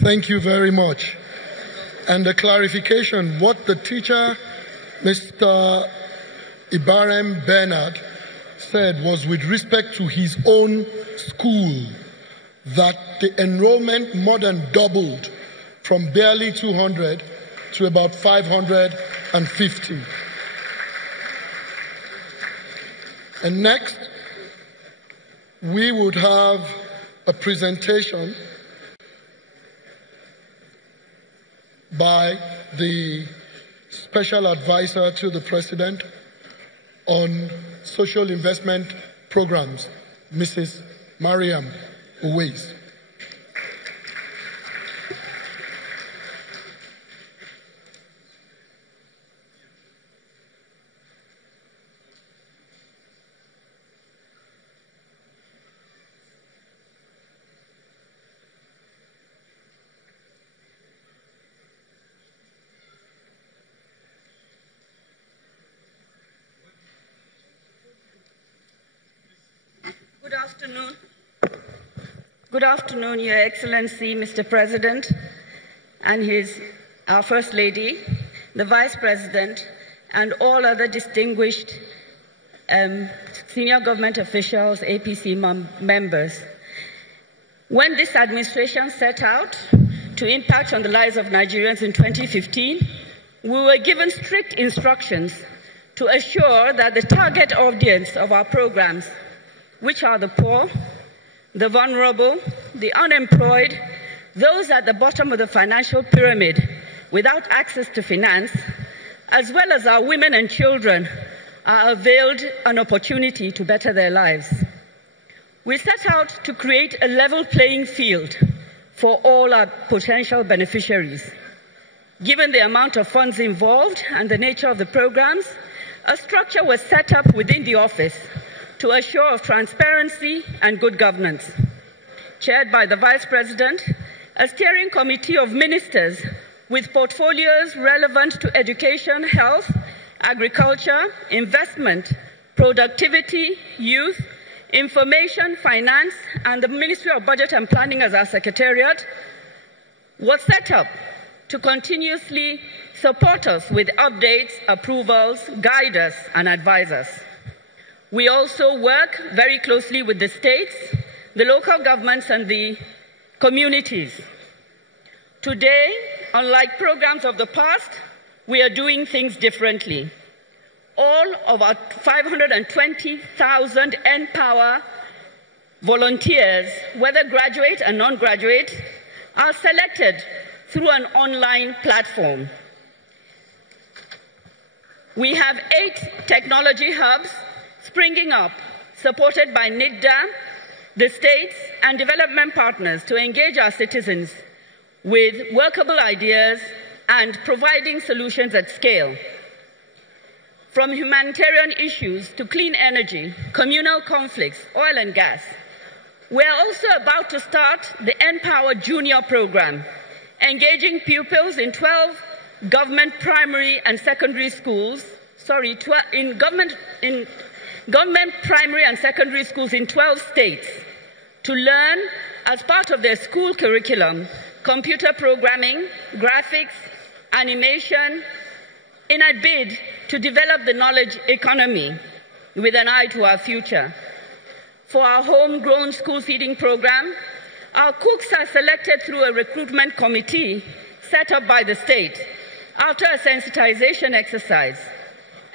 Thank you very much. And the clarification, what the teacher, Mr. Ibarem Bernard, said was with respect to his own school, that the enrollment more than doubled from barely 200 to about 550. And next, we would have a presentation by the Special Advisor to the President on Social Investment Programs, Mrs. Mariam Uwais. Good afternoon, Your Excellency, Mr. President, and our First Lady, the Vice President, and all other distinguished senior government officials, APC members. When this administration set out to impact on the lives of Nigerians in 2015, we were given strict instructions to assure that the target audience of our programs, which are the poor, the vulnerable, the unemployed, those at the bottom of the financial pyramid without access to finance, as well as our women and children, are availed an opportunity to better their lives. We set out to create a level playing field for all our potential beneficiaries. Given the amount of funds involved and the nature of the programs, a structure was set up within the office to assure of transparency and good governance. Chaired by the Vice President, a steering committee of ministers with portfolios relevant to education, health, agriculture, investment, productivity, youth, information, finance, and the Ministry of Budget and Planning as our secretariat, was set up to continuously support us with updates, approvals, guide us, and advise us. We also work very closely with the states, the local governments, and the communities. Today, unlike programs of the past, we are doing things differently. All of our 520,000 N-Power volunteers, whether graduate and non-graduate, are selected through an online platform. We have 8 technology hubs springing up, supported by NIGDA, the states, and development partners to engage our citizens with workable ideas and providing solutions at scale. From humanitarian issues to clean energy, communal conflicts, oil and gas, we're also about to start the N-Power Junior program, engaging pupils in 12 government primary and secondary schools, government primary and secondary schools in 12 states to learn, as part of their school curriculum, computer programming, graphics, animation, in a bid to develop the knowledge economy with an eye to our future. For our homegrown school feeding program, our cooks are selected through a recruitment committee set up by the state after a sensitization exercise.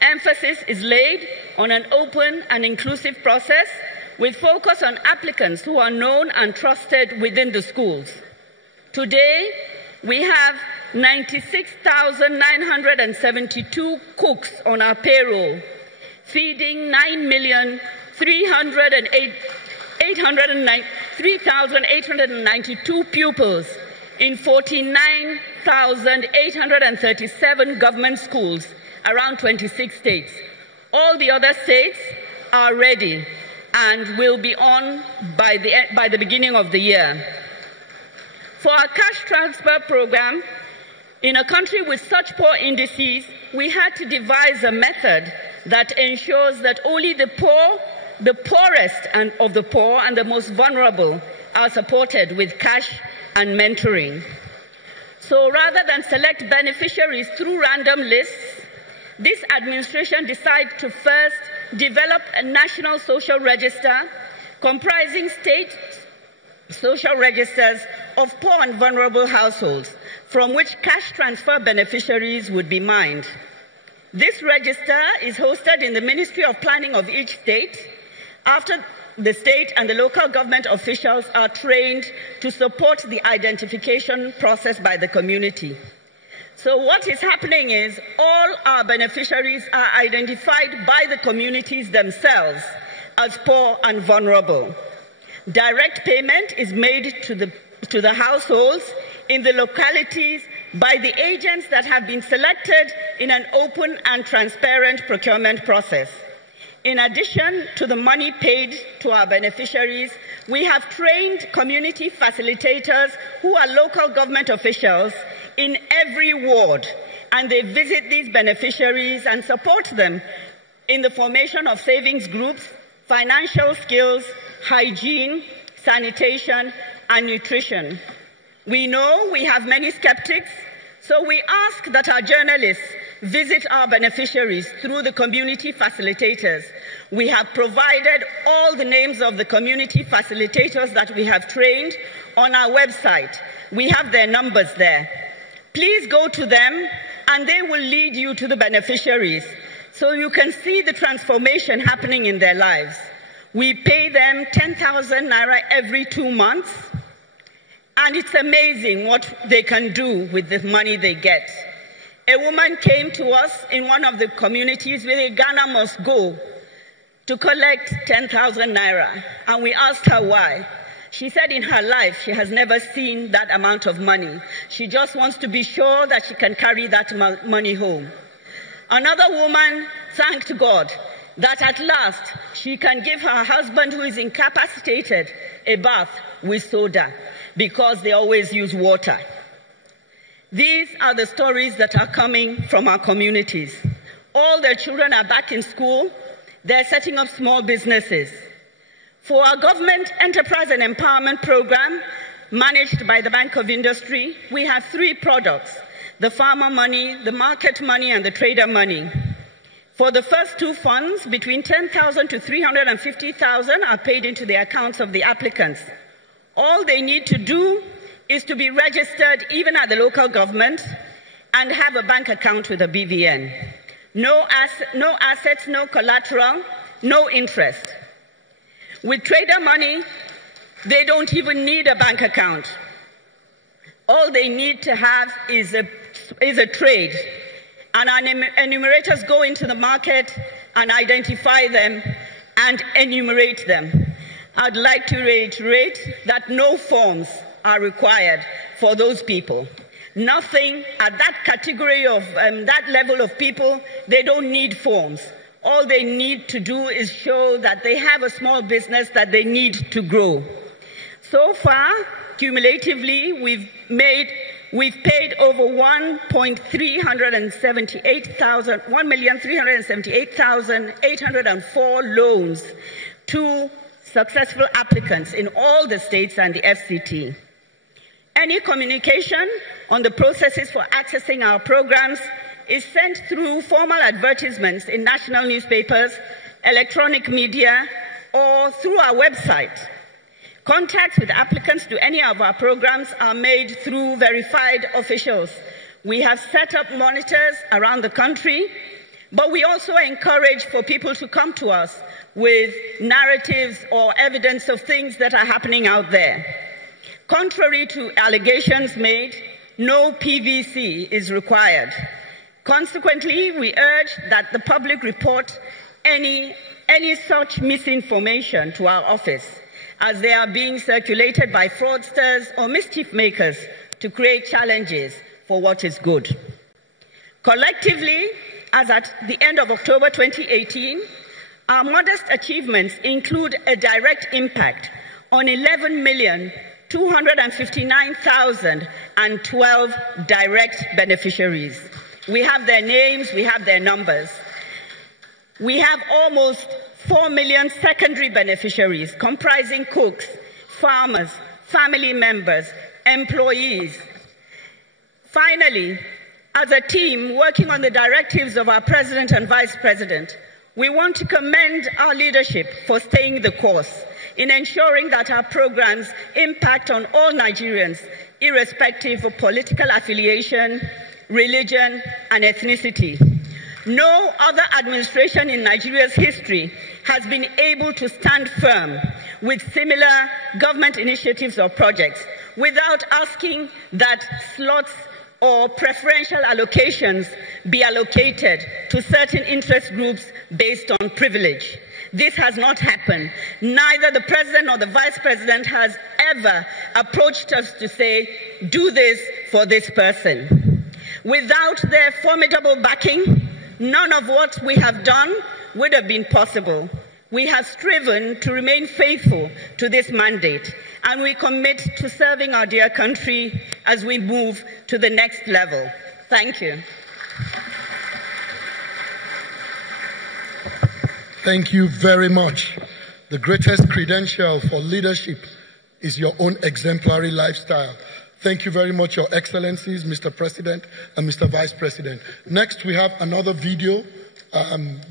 Emphasis is laid on an open and inclusive process with focus on applicants who are known and trusted within the schools. Today, we have 96,972 cooks on our payroll, feeding 9,3,892 pupils in 49,837 government schools around 26 states. All the other states are ready and will be on by the beginning of the year. For our cash transfer program, in a country with such poor indices, we had to devise a method that ensures that only the poorest of the poor and the most vulnerable are supported with cash and mentoring. So rather than select beneficiaries through random lists, this administration decided to first develop a national social register comprising state social registers of poor and vulnerable households, from which cash transfer beneficiaries would be mined. This register is hosted in the Ministry of Planning of each state after the state and the local government officials are trained to support the identification process by the community. So what is happening is all our beneficiaries are identified by the communities themselves as poor and vulnerable. Direct payment is made to the households in the localities by the agents that have been selected in an open and transparent procurement process. In addition to the money paid to our beneficiaries, we have trained community facilitators who are local government officials in every ward, and they visit these beneficiaries and support them in the formation of savings groups, financial skills, hygiene, sanitation, and nutrition. We know we have many skeptics, so we ask that our journalists visit our beneficiaries through the community facilitators. We have provided all the names of the community facilitators that we have trained on our website. We have their numbers there. Please go to them and they will lead you to the beneficiaries so you can see the transformation happening in their lives. We pay them 10,000 naira every 2 months, and it's amazing what they can do with the money they get. A woman came to us in one of the communities with a Ghana must go to collect 10,000 naira, and we asked her why. She said in her life she has never seen that amount of money. She just wants to be sure that she can carry that money home. Another woman thanked God that at last she can give her husband, who is incapacitated, a bath with soda because they always use water. These are the stories that are coming from our communities. All their children are back in school. They're setting up small businesses. For our government enterprise and empowerment program, managed by the Bank of Industry, we have 3 products: the farmer money, the market money, and the trader money. For the first 2 funds, between 10,000 to 350,000 are paid into the accounts of the applicants. All they need to do is to be registered even at the local government and have a bank account with a BVN. No assets, no collateral, no interest. With trader money, they don't even need a bank account. All they need to have is a trade. And our enumerators go into the market and identify them and enumerate them. I'd like to reiterate that no forms are required for those people. Nothing at that category of that level of people, they don't need forms. All they need to do is show that they have a small business that they need to grow. So far, cumulatively, we've paid over 1,378,804 loans to successful applicants in all the states and the FCT. Any communication on the processes for accessing our programs is sent through formal advertisements in national newspapers, electronic media, or through our website. Contacts with applicants to any of our programs are made through verified officials. We have set up monitors around the country, but we also encourage for people to come to us with narratives or evidence of things that are happening out there. Contrary to allegations made, no PVC is required. Consequently, we urge that the public report any such misinformation to our office, as they are being circulated by fraudsters or mischief makers to create challenges for what is good. Collectively, as at the end of October 2018, our modest achievements include a direct impact on 11,259,012 direct beneficiaries. We have their names, we have their numbers. We have almost 4 million secondary beneficiaries comprising cooks, farmers, family members, employees. Finally, as a team working on the directives of our President and Vice President, we want to commend our leadership for staying the course in ensuring that our programs impact on all Nigerians, irrespective of political affiliation, religion, and ethnicity. No other administration in Nigeria's history has been able to stand firm with similar government initiatives or projects without asking that slots or preferential allocations be allocated to certain interest groups based on privilege. This has not happened. Neither the President nor the Vice President has ever approached us to say, do this for this person. Without their formidable backing, none of what we have done would have been possible. We have striven to remain faithful to this mandate, and we commit to serving our dear country as we move to the next level. Thank you. Thank you very much. The greatest credential for leadership is your own exemplary lifestyle. Thank you very much, Your Excellencies, Mr. President and Mr. Vice President. Next, we have another video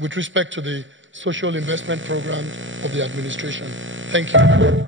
with respect to the social investment program of the administration. Thank you.